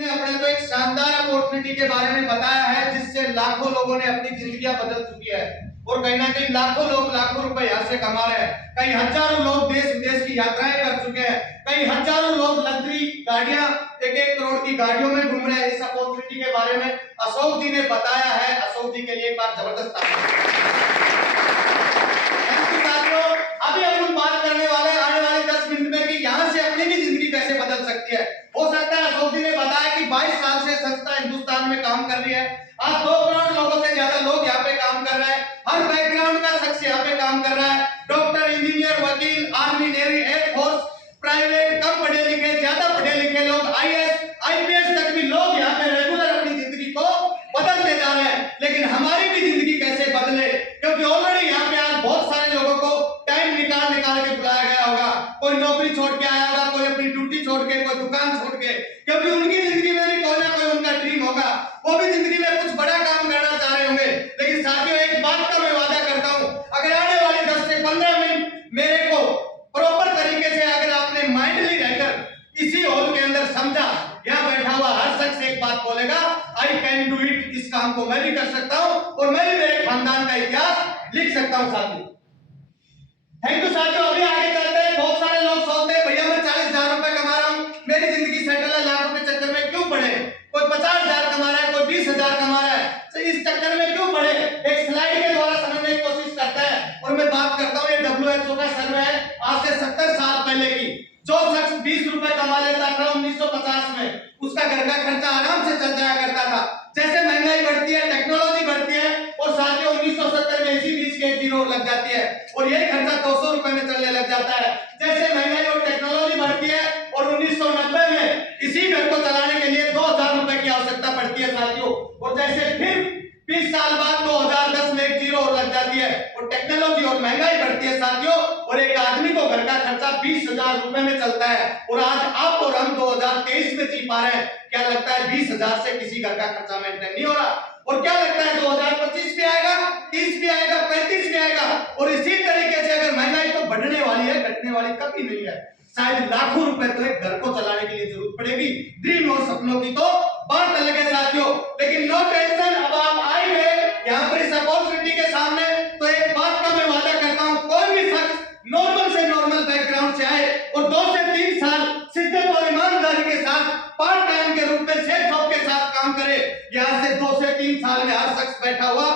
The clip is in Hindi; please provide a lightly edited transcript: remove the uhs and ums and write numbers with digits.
ने अपने को एक शानदार अपॉर्चुनिटी के बारे में बताया है जिससे लाखों लोगों ने अपनी जिंदगियां बदल चुकी है और कहीं ना कहीं लाखों लोग लाखों रुपए यहाँ से कमा रहे हैं। कई हजारों लोग देश विदेश की यात्राएं कर चुके हैं। कई हजारों लोग लग्जरी गाड़ियां 1-1 करोड़ की गाड़ियों में घूम रहे हैं। इस अपॉर्चुनिटी के बारे में अशोक जी ने बताया है। अशोक जी के लिए एक बार जबरदस्त साथियों, अभी हम बात करने वाले हैं आने वाले 10 मिनट में कि यहाँ से अपनी भी जिंदगी कैसे बदल सकती है। हो सकता है अशोक जी ने बताया कि 22 साल से संस्था हिंदुस्तान में काम कर रही है। आज 2 करोड़ लोगों से ज्यादा लोग यहाँ पे काम कर रहे हैं। हर बैकग्राउंड का शख्स यहाँ पे काम कर रहा है। डॉक्टर, इंजीनियर, वकील, आर्मी, नेवी, एयरफोर्स, प्राइवेट, कम पढ़े लिखे, ज्यादा पढ़े लिखे लोग, आईएएस, आईपीएस तक भी लोग यहाँ पे रेगुलर अपनी जिंदगी को बदलते जा रहे हैं। लेकिन हमारी भी जिंदगी कैसे बदले, क्योंकि ऑलरेडी यहाँ पे आज बहुत सारे लोगों को टाइम निकाल निकाल के बुलाया गया होगा। कोई नौकरी छोड़ के आया होगा, कोई अपनी ड्यूटी छोड़ के, कोई दुकान छोड़ के, क्योंकि उनकी जिंदगी में भी कोई ना कोई उनका ड्रीम होगा। वो भी जिंदगी में कुछ बड़ा काम करना चाह रहे होंगे। लेकिन साथियों, एक बात का मैं वादा करता हूं, अगर आने वाले 10 से 15 मिनट मेरे को प्रॉपर तरीके से अगर आपने माइंडली रहकर इसी हॉल के अंदर समझा, यहाँ बैठा हुआ हर शख्स एक बात बोलेगा, आई कैन डू इट, इस काम को मैं भी कर सकता हूं और मैं भी मेरे खानदान का इतिहास लिख सकता हूं। साथियों, थैंक यू। साथियों, अभी आगे चलते हैं। बहुत सारे लोग सोचते हैं भैया मैं 40,000 रुपए कमा रहा हूं, मेरी जिंदगी सेटल है, लाखों के चक्कर में क्यों पड़े। कोई 50,000 कमा रहा है, कोई 20,000 कमा रहा है, तो इस चक्कर में क्यों पड़े। एक स्लाइड के द्वारा समझने की कोशिश करता है और मैं बात करता हूं, ये WHO का सर्वे है आज से 70 साल पहले की। जो शख्स 20 रुपए कमा लेता था 1950 में, उसका घर का खर्चा आराम से चल जाया करता था। जैसे महंगाई बढ़ती है, टेक्नोलॉजी बढ़ती है और साथियों 1970 में इसी 20 के 1 दिन और लग जाती है और यही खर्चा 200 रुपए में चलने लग जाता है। जैसे महंगाई और टेक्नोलॉजी बढ़ती है और 1990 में इसी घर को चलाने के लिए 2000 रुपए की आवश्यकता पड़ती है साथियों। और जैसे फिर 20 साल बाद 2010 में 1 जीरो और लग जाती है और टेक्नोलॉजी और महंगाई बढ़ती है साथियों, और एक आदमी को घर का खर्चा 20,000 रुपए में चलता है। और आज आप और हम 2023 में जी पा रहे हैं। क्या लगता है 20,000 से किसी घर का खर्चा मेंटेन नहीं हो रहा? और क्या लगता है 2025 भी आएगा, 30 भी आएगा, 35 भी आएगा? और इसी तरीके से अगर महंगाई तो बढ़ने वाली है, घटने वाली कभी नहीं है। शायद लाखों रुपए तो एक घर को चलाने के लिए जरूरत पड़ेगी। ड्रीम और सपनों की तो बात अलग है साथियों। लेकिन नो टेंशन, अब आप आए हैं यहाँ पर इस अपॉर्चुनिटी के सामने, तो एक बात का मैं वादा करता हूँ, कोई भी शख्स नॉर्मल से नॉर्मल बैकग्राउंड से आए और 2 से 3 साल शिद्दत और ईमानदारी के साथ पार्ट टाइम के रूप में सेफ जॉब के साथ काम करे। यहाँ से 2 से 3 साल में हर शख्स बैठा हुआ